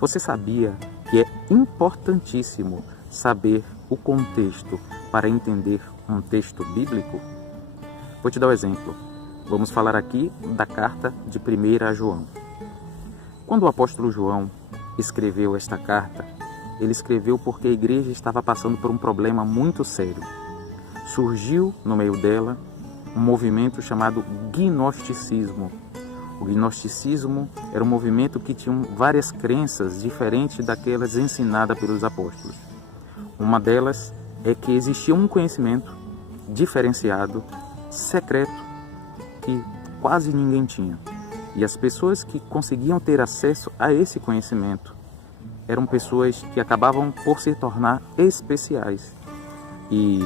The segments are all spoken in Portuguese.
Você sabia que é importantíssimo saber o contexto para entender um texto bíblico? Vou te dar um exemplo. Vamos falar aqui da carta de 1 João. Quando o apóstolo João escreveu esta carta, ele escreveu porque a igreja estava passando por um problema muito sério. Surgiu no meio dela um movimento chamado gnosticismo. O gnosticismo era um movimento que tinha várias crenças diferentes daquelas ensinadas pelos apóstolos. Uma delas é que existia um conhecimento diferenciado, secreto, que quase ninguém tinha. E as pessoas que conseguiam ter acesso a esse conhecimento eram pessoas que acabavam por se tornar especiais. E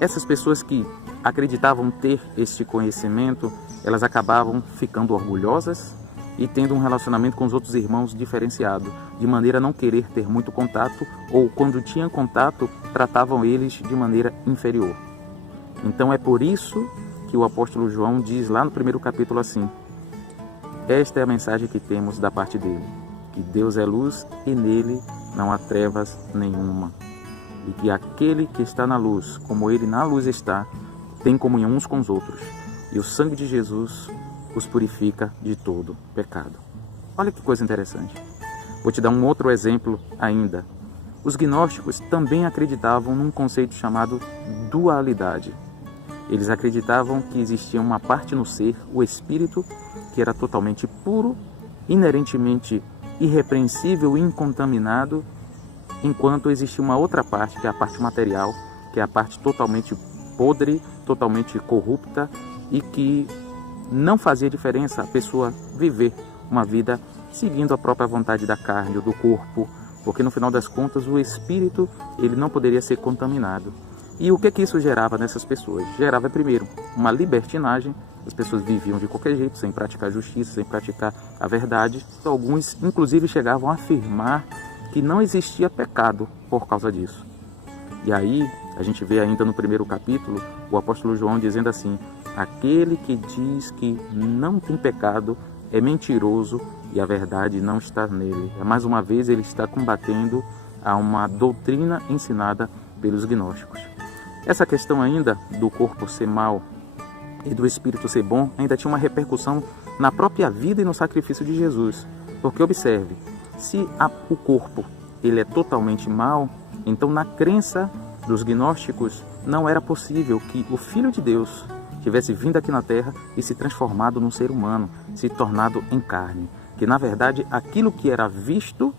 essas pessoas que acreditavam ter este conhecimento, elas acabavam ficando orgulhosas e tendo um relacionamento com os outros irmãos diferenciado, de maneira a não querer ter muito contato, ou quando tinham contato, tratavam eles de maneira inferior. Então é por isso que o apóstolo João diz lá no primeiro capítulo assim: esta é a mensagem que temos da parte dele, que Deus é luz e nele não há trevas nenhuma. E que aquele que está na luz, como ele na luz está, tem comunhão uns com os outros. E o sangue de Jesus os purifica de todo pecado. Olha que coisa interessante. Vou te dar um outro exemplo ainda. Os gnósticos também acreditavam num conceito chamado dualidade. Eles acreditavam que existia uma parte no ser, o espírito, que era totalmente puro, inerentemente irrepreensível e incontaminado, enquanto existia uma outra parte, que é a parte material, que é a parte totalmente podre, totalmente corrupta e que não fazia diferença a pessoa viver uma vida seguindo a própria vontade da carne ou do corpo, porque no final das contas o espírito ele não poderia ser contaminado. E o que isso gerava nessas pessoas? Gerava primeiro uma libertinagem, as pessoas viviam de qualquer jeito, sem praticar justiça, sem praticar a verdade. Alguns inclusive chegavam a afirmar que não existia pecado por causa disso. E aí a gente vê ainda no primeiro capítulo o apóstolo João dizendo assim: aquele que diz que não tem pecado é mentiroso e a verdade não está nele. Mais uma vez ele está combatendo a uma doutrina ensinada pelos gnósticos. Essa questão ainda do corpo ser mau e do espírito ser bom ainda tinha uma repercussão na própria vida e no sacrifício de Jesus. Porque observe, se o corpo ele é totalmente mau, então na crença dos gnósticos não era possível que o Filho de Deus tivesse vindo aqui na Terra e se transformado num ser humano, se tornado em carne. Que na verdade aquilo que era visto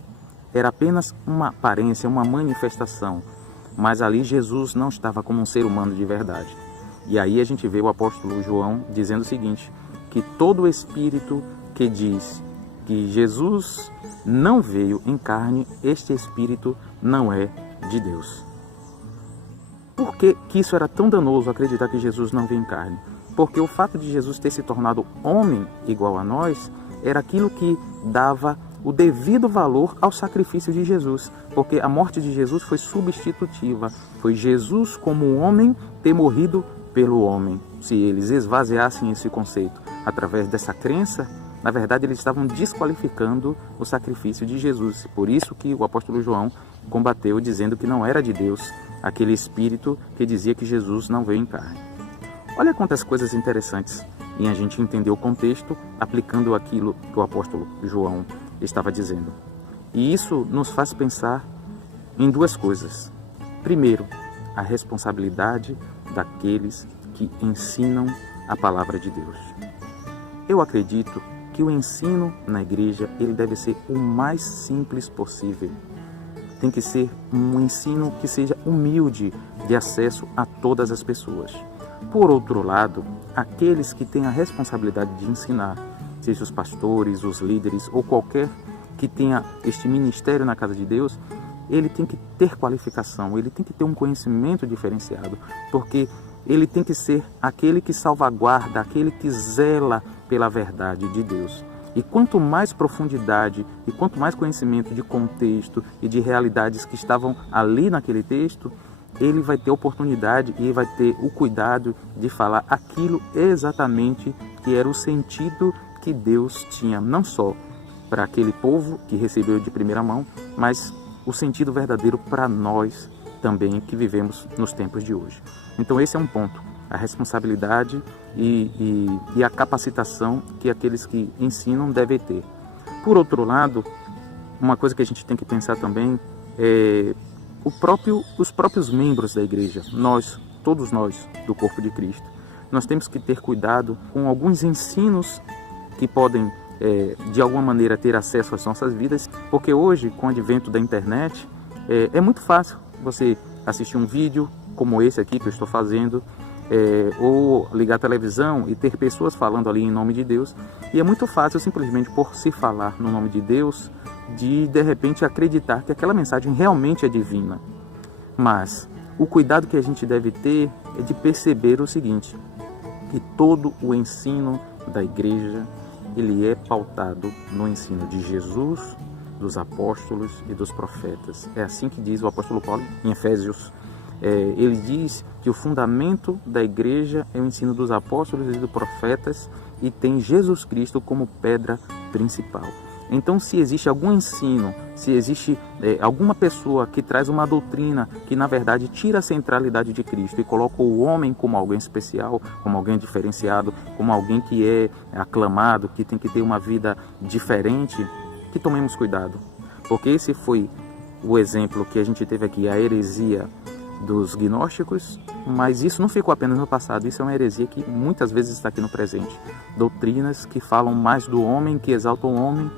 era apenas uma aparência, uma manifestação. Mas ali Jesus não estava como um ser humano de verdade. E aí a gente vê o apóstolo João dizendo o seguinte: que todo espírito que diz que Jesus não veio em carne, este espírito não é de Deus. Por que isso era tão danoso, acreditar que Jesus não veio em carne? Porque o fato de Jesus ter se tornado homem igual a nós era aquilo que dava o devido valor ao sacrifício de Jesus, porque a morte de Jesus foi substitutiva, foi Jesus como homem ter morrido pelo homem. Se eles esvaziassem esse conceito através dessa crença, na verdade eles estavam desqualificando o sacrifício de Jesus. Por isso que o apóstolo João combateu dizendo que não era de Deus aquele espírito que dizia que Jesus não veio em carne. Olha quantas coisas interessantes em a gente entender o contexto aplicando aquilo que o apóstolo João estava dizendo. E isso nos faz pensar em duas coisas. Primeiro, a responsabilidade daqueles que ensinam a palavra de Deus. Eu acredito que o ensino na igreja ele deve ser o mais simples possível. Tem que ser um ensino que seja humilde, de acesso a todas as pessoas. Por outro lado, aqueles que têm a responsabilidade de ensinar, seja os pastores, os líderes ou qualquer que tenha este ministério na casa de Deus, ele tem que ter qualificação, ele tem que ter um conhecimento diferenciado, porque ele tem que ser aquele que salvaguarda, aquele que zela pela verdade de Deus. E quanto mais profundidade e quanto mais conhecimento de contexto e de realidades que estavam ali naquele texto, ele vai ter oportunidade e vai ter o cuidado de falar aquilo exatamente que era o sentido que Deus tinha, não só para aquele povo que recebeu de primeira mão, mas o sentido verdadeiro para nós também que vivemos nos tempos de hoje. Então esse é um ponto, a responsabilidade e a capacitação que aqueles que ensinam devem ter. Por outro lado, uma coisa que a gente tem que pensar também é os próprios membros da igreja, todos nós do corpo de Cristo. Nós temos que ter cuidado com alguns ensinos que podem, de alguma maneira, ter acesso às nossas vidas, porque hoje, com o advento da internet, é muito fácil você assistir um vídeo como esse aqui que eu estou fazendo, ou ligar a televisão e ter pessoas falando ali em nome de Deus, e é muito fácil, simplesmente por se falar no nome de Deus, de repente acreditar que aquela mensagem realmente é divina. Mas o cuidado que a gente deve ter é de perceber o seguinte, que todo o ensino da igreja, ele é pautado no ensino de Jesus, dos apóstolos e dos profetas. É assim que diz o apóstolo Paulo em Efésios. Ele diz que o fundamento da igreja é o ensino dos apóstolos e dos profetas e tem Jesus Cristo como pedra principal. Então, se existe algum ensino, se existe alguma pessoa que traz uma doutrina que, na verdade, tira a centralidade de Cristo e coloca o homem como alguém especial, como alguém diferenciado, como alguém que é aclamado, que tem que ter uma vida diferente, que tomemos cuidado. Porque esse foi o exemplo que a gente teve aqui, a heresia dos gnósticos, mas isso não ficou apenas no passado, isso é uma heresia que muitas vezes está aqui no presente. Doutrinas que falam mais do homem, que exaltam o homem,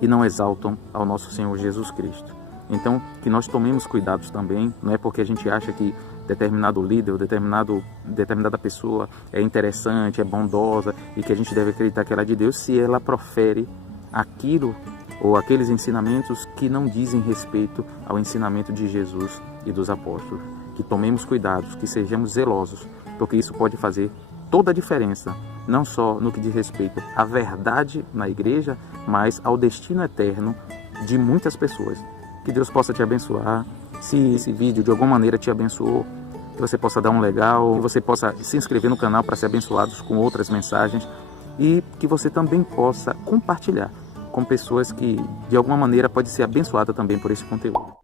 e não exaltam ao nosso Senhor Jesus Cristo. Então, que nós tomemos cuidados também, não é porque a gente acha que determinado líder ou determinada pessoa é interessante, é bondosa e que a gente deve acreditar que ela é de Deus, se ela profere aquilo ou aqueles ensinamentos que não dizem respeito ao ensinamento de Jesus e dos apóstolos. Que tomemos cuidados, que sejamos zelosos, porque isso pode fazer toda a diferença, não só no que diz respeito à verdade na igreja, mas ao destino eterno de muitas pessoas. Que Deus possa te abençoar. Se esse vídeo de alguma maneira te abençoou, que você possa dar um legal, que você possa se inscrever no canal para ser abençoados com outras mensagens e que você também possa compartilhar com pessoas que de alguma maneira pode ser abençoada também por esse conteúdo.